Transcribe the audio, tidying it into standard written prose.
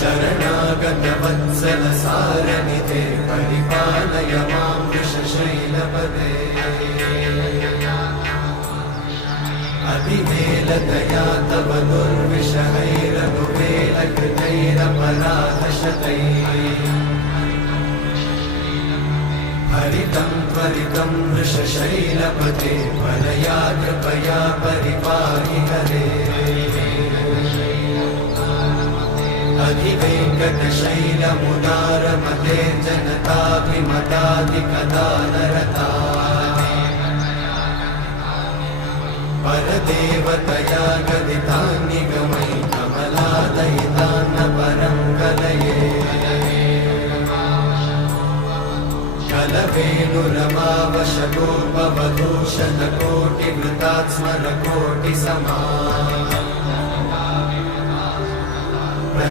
शरणागतवत्सल सारनिधे परिपालय मां वृषशैलपदे अतिवेलतया तव दुर्विषहैरनुवेलकृतैरपराधशतैः हरितं त्वरितं वृषशैलपते परया कृपया परिपाहि हरे अधिवेङ्कटशैलमुदारमते जनताभिमताधिकदानरता परदेवतया गदितान्निगमै कमलादयितान्न परं कलये कलवेणुरमावशतोपवधूशतकोटिवृतात् स्मरकोटिसमा